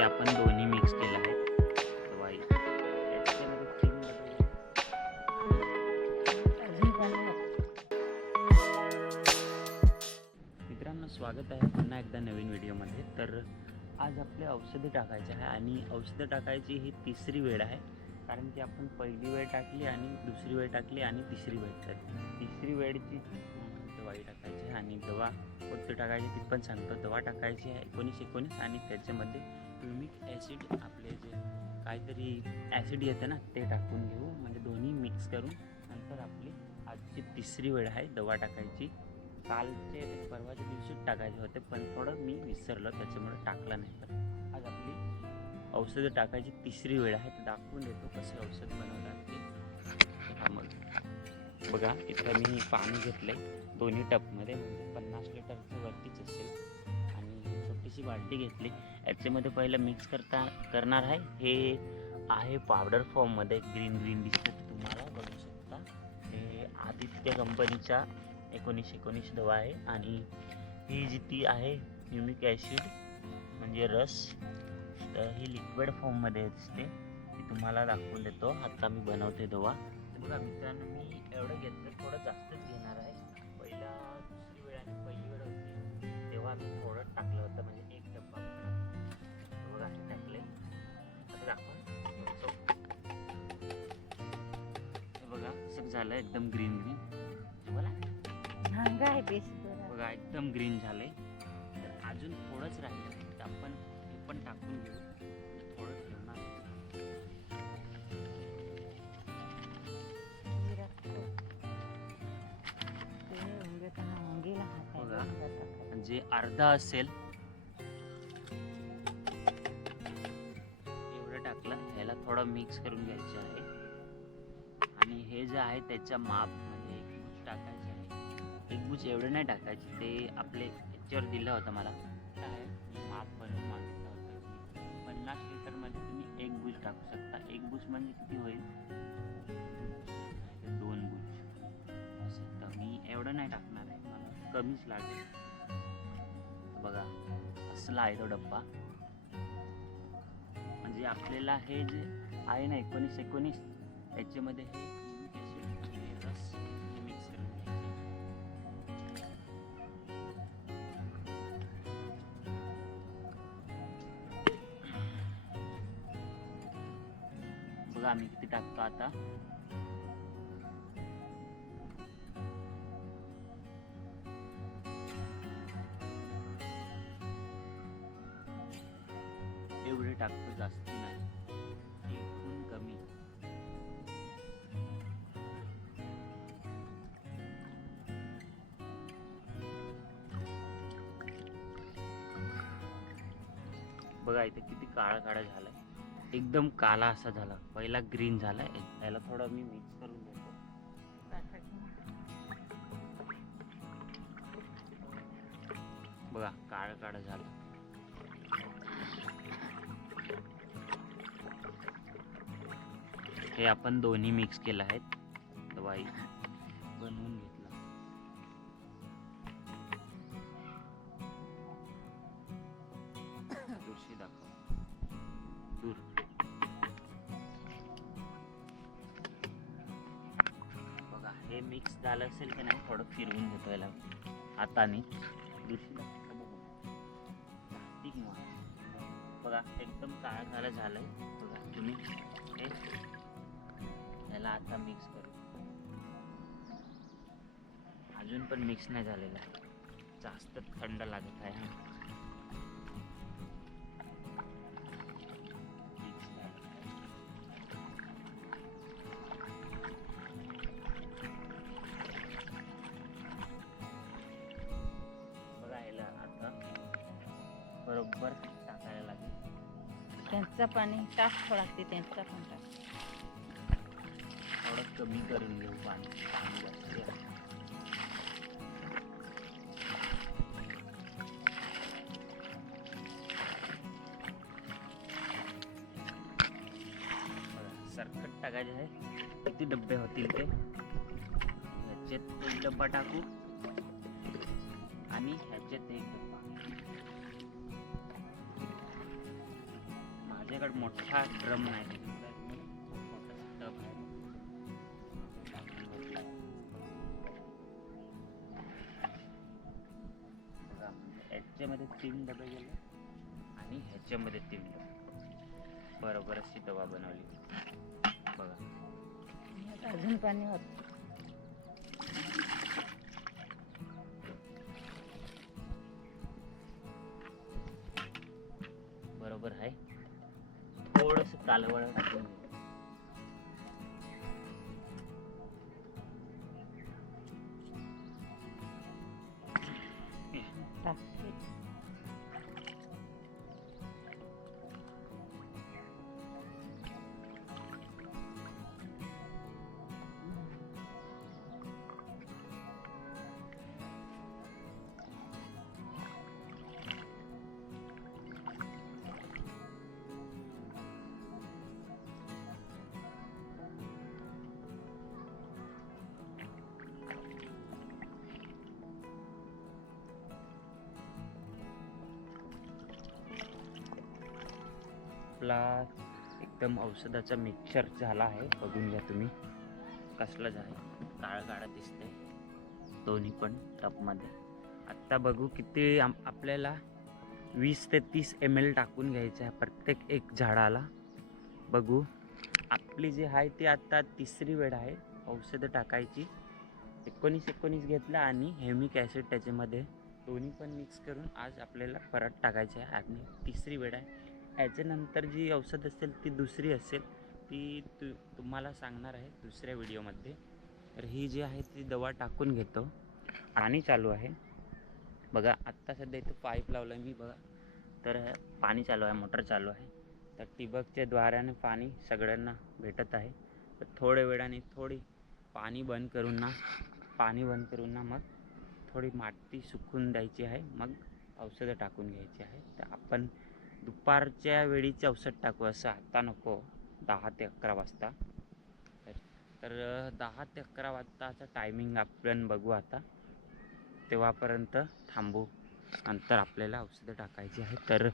हे आपण दोन्ही मिक्स केलं आहे. दवाई मित्रांनो स्वागत आहे पुन्हा एकदा नवीन व्हिडिओमध्ये. तर आज आपले औषधं टाकायचे आहे आणि औषधं टाकायची ही तिसरी वेळ आहे. कारण की आपण पहिली वेळ टाकली आणि दुसरी वेळ टाकली आणि तिसरी वेळ टाकली तिसरी वेळची दवाई टाकायची आहे. आणि दवा कोणती टाकायची ती पण सांगतो. दवा टाकायची आहे एकोणीस एकोणीस आणि त्याच्यामध्ये ह्युमिक ॲसिड आपले जे काहीतरी ॲसिड येतं ना ते टाकून घेऊ. म्हणजे दोन्ही मिक्स करून नंतर आपली आजची तिसरी वेळ आहे दवा टाकायची. कालचे परवाच्या दिवशीच टाकायचे होते पण थोडं मी विसरलो त्याच्यामुळे टाकलं नाही. तर आज आपली औषधं टाकायची तिसरी वेळ आहे तर दाखवून देतो कसे औषध बनवतात ते. मग. बघा इथं मी पाणी घेतलं आहे दोन्ही टपमध्ये म्हणजे पन्नास लिटरच्या वरतीच असेल. छोटीशी बाल्टी घेतली. याच्यामध्ये पहिलं मिक्स करता करणार आहे. हे आहे पावडर फॉर्ममध्ये ग्रीन ग्रीन दिसतं. तुम्हाला बघू शकता. हे आदित्य कंपनीच्या एकोणीसशे एकोणीस दवा आहे. आणि ही जी ती आहे ह्युमिक ॲसिड म्हणजे रस तर ही लिक्विड फॉर्ममध्ये दिसते. ती तुम्हाला दाखवून देतो. आता मी बनवते दवा. बघा मित्रांनो मी एवढं घेतलं थोडं जास्तच घेणार आहे. मी थोडं टाकलं होतं म्हणजे एक डब्बा. बघा हे टाकले. दाखवा. हे बघा असं झालं एकदम ग्रीन ग्रीन बोला. बघा एकदम ग्रीन झाले. तर अजून थोडंच राहिलं. आपण हे पण टाकून घेऊ. म्हणजे अर्धा असेल. एवढं टाकलं ह्याला थोडं मिक्स करून घ्यायचं आहे. आणि हे जे आहे त्याच्या माप म्हणजे एक बुच टाकायचं आहे. एक बुच एवढं नाही टाकायचे ते आपले याच्यावर दिलं होतं मला. काय? माप बनवून मागितलं होतं. पन्नास लिटरमध्ये तुम्ही एक बूज टाकू शकता. एक बूज म्हणजे किती होईल? दोन बूज असं तर मी एवढं नाही टाकणार आहे. मला कमीच लागेल. बघा असला आहे तो डब्बा. म्हणजे आपल्याला हे जे आहे ना एकोणीस एकोणीस याच्यामध्ये हे रस मिक्स करून बघा आम्ही किती टाकतो आता. बघा इथे किती काळा काळा झाला एकदम काला असा झाला. पहिला ग्रीन झाला. याला थोडं मी मिक्स करून देतो. बघा काळं काळा झाला. हे आपण दोन्ही मिक्स केलं आहेत. दवाई दूरशी Dur. बघा हे मिक्स झालं असेल की नाही थोडं फिरवून घेतो याला. हाताने दूरशी दाखव बघा. बघा एकदम काळा काळा झालंय. बघा तुम्ही हे याला आता मिक्स करू. अजून पण मिक्स नाही झालेला. आहे जास्त थंड लागत आहे त्यांचं पाणी टाक लागते त्यांचं पण टाक. थोडं कमी करून घेऊ पाणी. आहे. सरकट टाकायचे आहे. किती डब्बे होतील ते? ह्याच्यात एक डब्बा टाकू. आणि ह्याच्यात एक डब्बा. माझ्याकडे मोठा ड्रम नाही. त्याच्यामुळे छोटासा टब आहे टाकून घेतलाय. बघा, म्हणजे याच्यामध्ये तीन डबे गेले आणि ह्याच्यामध्ये तीन डबे. बरोबर अशी दवा बनवली. बघा. अजून पाणी होत. बरोबर आहे. थोडस आपला एकदम औषधाचा मिक्सर झाला आहे. बघून घ्या तुम्ही. कसला झाला? काळं काळं दिसते दोन्ही पण टपमध्ये आत्ता बघू किती आपल्याला वीस ते तीस एम एल टाकून घ्यायचं आहे प्रत्येक एक झाडाला. बघू. आपली जी आहे ती आत्ता तिसरी वेळ आहे औषधं टाकायची. एकोणीस एकोणीस घेतलं आणि हेमिक ॲसिड त्याच्यामध्ये. दोन्ही पण मिक्स करून आज आपल्याला परत टाकायचं आहे. आणि तिसरी वेळ आहे. याच्यानंतर जी औषध असेल ती दुसरी असेल ती तु तुम्हाला सांगणार आहे दुसऱ्या व्हिडिओमध्ये. तर ही जी आहे ती दवा टाकून घेतो. पाणी चालू आहे. बघा आत्ता सध्या इथं पाईप लावलं आहे मी बघा. तर पाणी चालू आहे मोटर चालू आहे. तर ठिबकच्या द्वाराने पाणी सगळ्यांना भेटत आहे. तर थोड्या वेळाने थोडी पाणी बंद करून ना पाणी बंद करून ना मग थोडी माती सुकून द्यायची आहे. मग औषधं टाकून घ्यायची आहे. तर आपण दुपारच्या वेळीचे औषध टाकू असं आता नको. दहा ते अकरा वाजता. तर तर दहा ते अकरा वाजताचा टायमिंग आपण बघू आता. तेव्हापर्यंत थांबू. नंतर आपल्याला औषधं टाकायची आहे तर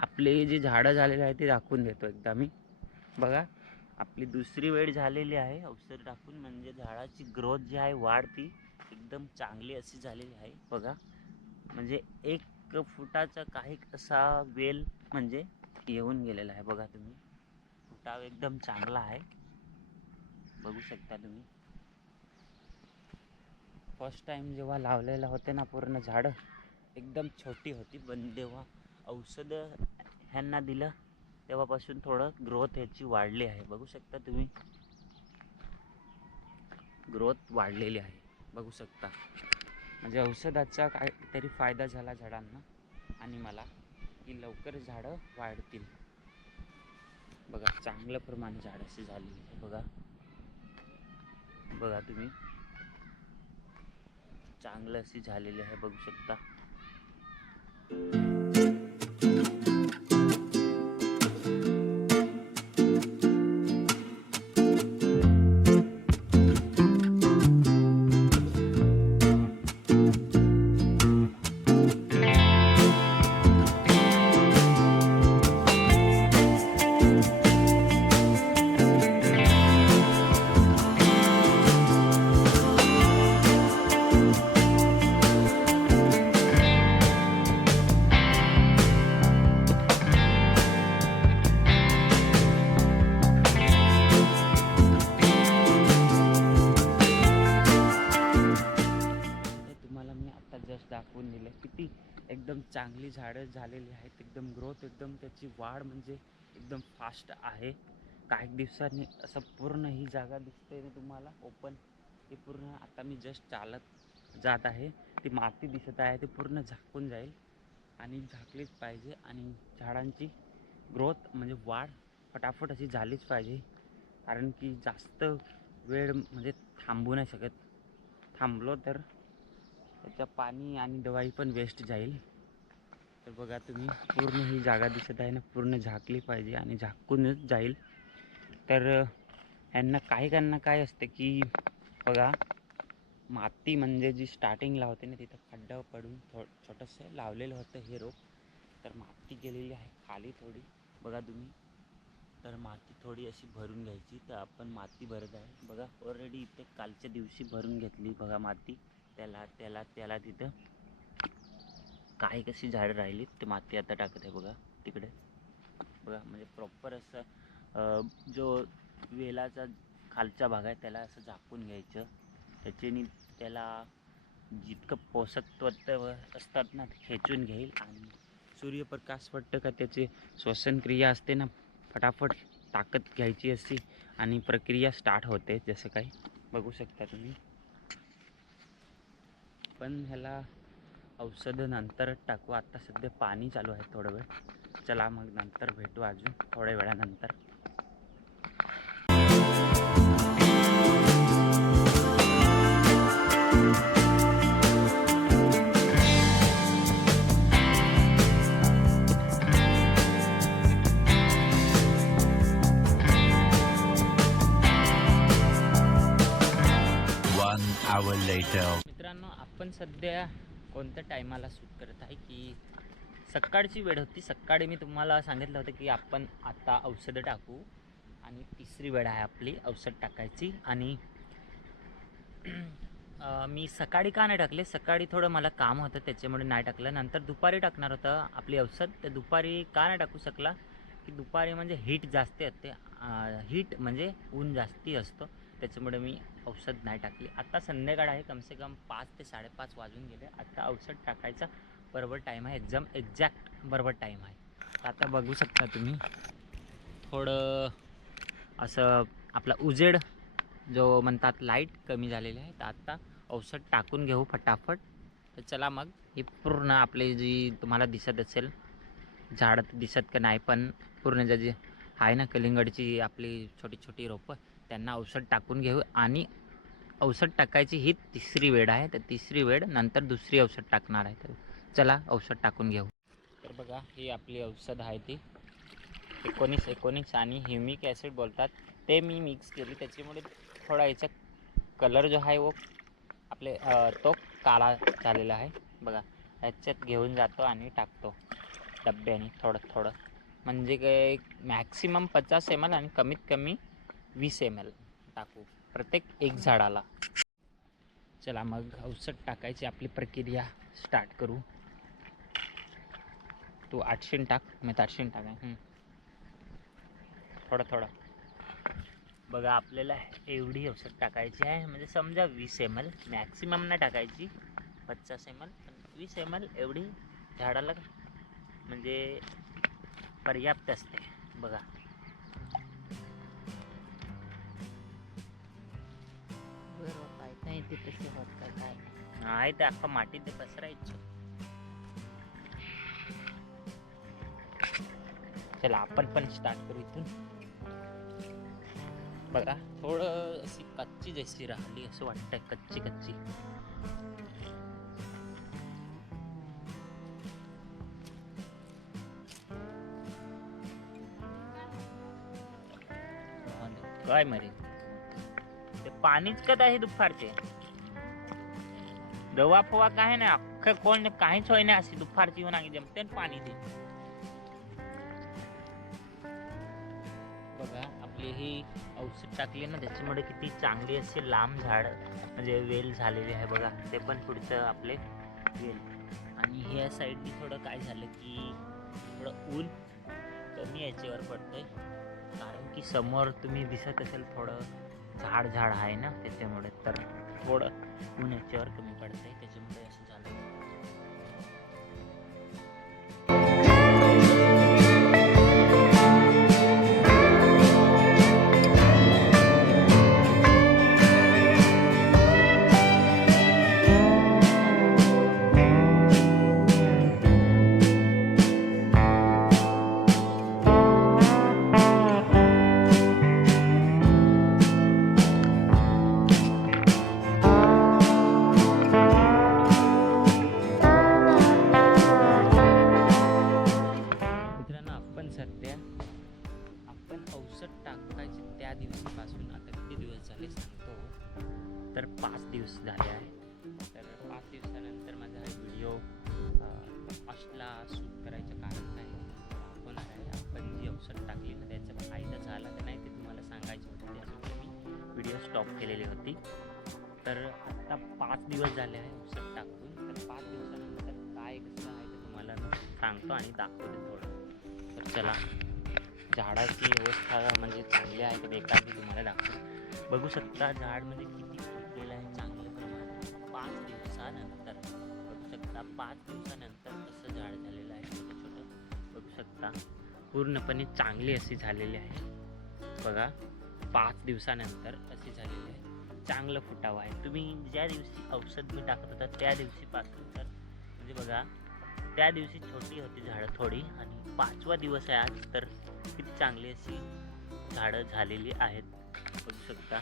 आपले जे झाडं झालेले आहे ते दाखवून देतो एकदा मी. बघा आपली दुसरी वेळ झालेली आहे. औषध टाकून म्हणजे झाडाची ग्रोथ जी आहे वाढ ती एकदम चांगली अशी झालेली आहे. बघा म्हणजे एक फुटाचा काही असा वेल म्हणजे येऊन गेलेला आहे. बघा तुम्ही. फुटाव एकदम चांगला आहे. बघू शकता तुम्ही. फर्स्ट टाइम जेव्हा लावलेलं होते ना पूर्ण झाडं एकदम छोटी होती. पण जेव्हा औषधं ह्यांना दिलं तेव्हापासून थोडं ग्रोथ ह्याची वाढली आहे. बघू शकता तुम्ही. ग्रोथ वाढलेली आहे. बघू शकता. म्हणजे औषधाचा काहीतरी फायदा झाला झाडांना. आणि मला की लवकर झाडं वाढतील. बघा चांगलं प्रमाण झाड अशी झालेली आहे बघा. बघा तुम्ही. चांगलं अशी झालेली आहे बघू शकता. चांगली झाडं झालेली आहेत. एकदम ग्रोथ एकदम त्याची वाढ म्हणजे एकदम फास्ट आहे. काही दिवसांनी असं पूर्ण ही जागा दिसते ना तुम्हाला. ओपन ती पूर्ण आता मी जस्ट चालत जात आहे. ती माती दिसत आहे ती पूर्ण झाकून जाईल. आणि झाकलीच पाहिजे आणि झाडांची ग्रोथ म्हणजे वाढ फटाफट अशी झालीच पाहिजे. कारण की जास्त वेळ म्हणजे थांबू नाही शकत. थांबलो तर त्याचं पाणी आणि दवाई पण वेस्ट जाईल. तर बघा तुम्ही पूर्ण ही जागा दिसत आहे ना पूर्ण झाकली पाहिजे आणि झाकूनच जाईल. तर यांना काही काहींना काय असतं की बघा माती म्हणजे जी स्टार्टिंगला होते ना तिथं खड्डा पडून थो छोटंसं लावलेलं होतं हे रोप. तर माती गेलेली आहे खाली थोडी. बघा तुम्ही. तर माती थोडी अशी भरून घ्यायची तर आपण माती भरत आहे. बघा ऑलरेडी इथे कालच्या दिवशी भरून घेतली बघा माती. त्याला त्याला त्याला तिथं काही कशी झाडं राहिली ते माती आता टाकत आहे बघा तिकडे. बघा म्हणजे प्रॉपर असं जो वेलाचा खालचा भाग आहे त्याला असं झाकून घ्यायचं. त्याच्यानी त्याला जितकं पोषक तत्व असतात ना ते खेचून घेईल आणि सूर्यप्रकाश पडतं का त्याची श्वसनक्रिया असते ना फटाफट ताकद घ्यायची असते आणि प्रक्रिया स्टार्ट होते जसं काही बघू शकता तुम्ही. पण ह्याला औषधं नंतर टाकू. आता सध्या पाणी चालू आहे थोडं वेळ. चला मग नंतर भेटू अजून थोड्या वेळानंतर. One hour later. मित्रांनो आपण सध्या कोणत्या टायमाला सूट करत आहे की सकाळची वेळ होती? सकाळी मी तुम्हाला सांगितलं होतं की आपण आता औषधं टाकू आणि तिसरी वेळ आहे आपली औषध टाकायची आणि मी सकाळी का नाही टाकले? सकाळी थोडं मला काम होतं त्याच्यामुळे नाही टाकलं. नंतर दुपारी टाकणार होतं आपली औषध. तर दुपारी का नाही टाकू शकला? की दुपारी म्हणजे हीट जास्त असते हीट म्हणजे ऊन जास्ती असतो. त्याच्यामुळे मी औषध नाही टाकली. आत्ता संध्याकाळ आहे कमसे कम पाच ते साडेपाच वाजून गेले. आत्ता औषध टाकायचा बरोबर टाईम आहे. एकदम एक्झॅक्ट बरोबर टाईम आहे. तर आता बघू शकता तुम्ही. थोडं असं आपला उजेड जो म्हणतात लाइट कमी झालेली आहे. तर आत्ता औषध टाकून घेऊ फटाफट. तर चला मग ही पूर्ण आपली जी तुम्हाला दिसत असेल झाडं दिसत का नाही पण पूर्ण ज्या जी आहे ना कलिंगडची आपली छोटी छोटी रोपं त्यांना औषध टाकून घेऊ आणि औषध टाकायची ही तिसरी वेळ आहे. तर तिसरी वेळ नंतर दुसरी औषध टाकणार आहे. तर चला औषध टाकून घेऊ. तर बघा ही आपली औषध आहे ती. एकोणीस एकोणीस आणि ह्युमिक ॲसिड बोलतात. ते मी मिक्स केली. त्याच्यामुळे थोडा याचा कलर जो आहे वो आपले तो काळा झालेला आहे. बघा ह्याच्यात घेऊन जातो आणि टाकतो डब्याने थोडं थोडं. म्हणजे काय मॅक्सिमम पचास एम एल आणि कमीत कमी वीस एम एल टाकू. प्रत्येक एक झाडाला. चला मग औषध टाकायची आपली प्रक्रिया स्टार्ट करू. तू आठशेन टाक मी आठशेन टाक थोडं थोडं. बघा आपल्याला एवढी औषध टाकायची आहे. म्हणजे समजा वीस एम एल मॅक्सिमम नाही टाकायची. पचास एम एल पण वीस एम एल एवढी झाडाला म्हणजे पर्याप्त असते. बघा. बरोबर काय नाही ते तसे होत का काय नाही आहे ते अख्खा मातीत ते पसरायचं चला आपण पण स्टार्ट करू इथून बघा थोडं अशी कच्ची जशी राहिली असं वाटतंय कच्ची कच्ची हो ना. काय मरे ते पाणीच कदा आहे दुपारचे. दवा फवा काय नाही अख्खं कोण काहीच होय नाही अशी दुपारची येऊन आगी जमते पाणी दे बघा आपली ही औषध टाकली ना त्याच्यामुळे किती चांगली अशी लांब झाड म्हणजे वेल झालेली आहे बघा ते पण पुढचं आपले वेल. आणि ह्या साईडनी थोडं काय झालं की थोडं ऊन कमी याच्यावर पडतंय. कारण की समोर तुम्ही दिसत असेल थोडं झाड झाड आहे ना त्याच्यामुळे तर थोडं उन्हाची कमी त्या दिवसापासून आता किती दिवस झाले सांगतो. तर पाच दिवस झाले आहे. तर पाच दिवसानंतर माझा हा व्हिडिओ फर्स्टला शूट करायचं कारण नाही आपण आहे? आपण जी औषध टाकलेलं त्याचा फायदा झाला का नाही ते तुम्हाला सांगायचं होतं. त्यासाठी मी व्हिडिओ स्टॉप केलेली होती. तर आता पाच दिवस झाले आहे औषध टाकून. तर पाच दिवसानंतर काय कसं आहे ते तुम्हाला सांगतो आणि दाखवतो थोडं. तर चला. झाडाची अवस्था म्हणजे चांगली आहे की बेकार ती तुम्हाला दाखवतो. बघू शकता झाड म्हणजे किती फुटलेलं आहे चांगल्या प्रमाणात. पाच दिवसानंतर बघू शकता पाच दिवसानंतर कसं झाड झालेलं आहे छोटं छोटं. बघू शकता पूर्णपणे चांगली अशी झालेली आहे. बघा पाच दिवसानंतर अशी झालेली आहे. चांगलं फुटावं आहे. तुम्ही ज्या दिवशी औषध मी टाकत होता त्या दिवशीपासून तर म्हणजे बघा त्या दिवशी छोटी होती झाडं थोडी आणि पाचवा दिवस आहे आज तर किती चांगली अशी झाडं झालेली आहेत बघू शकता.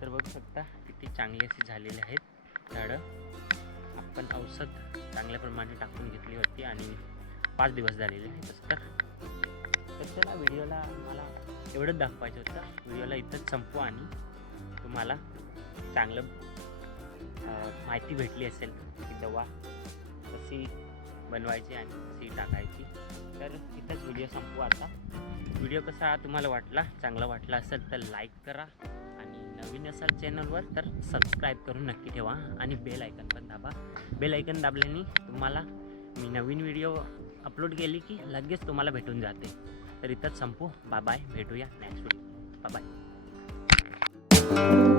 तर बघू शकता किती चांगली अशी झालेली आहेत झाडं. आपण औषध चांगल्या प्रमाणे टाकून घेतली होती आणि पाच दिवस झालेले आहेत तसं तर. तर चला व्हिडिओला मला एवढंच दाखवायचं होतं. व्हिडिओला इथंच संपू आणि तुम्हाला चांगलं माहिती भेटली असेल की दवा कशी बनवायची आणि कशी टाकायची. तर इथंच व्हिडिओ संपू आता. व्हिडिओ कसा तुम्हाला वाटला चांगला वाटला असेल तर लाईक करा. आणि नवीन असाल चॅनलवर तर सबस्क्राईब करून नक्की ठेवा. आणि बेल आयकन पण दाबा. बेल आयकन दाबल्याने तुम्हाला मी नवीन व्हिडिओ अपलोड केली की लगेच तुम्हाला भेटून जाते. तर इथंच संपू. बाय बाय भेटूया नेक्स्ट व्हिडिओ बाय बाय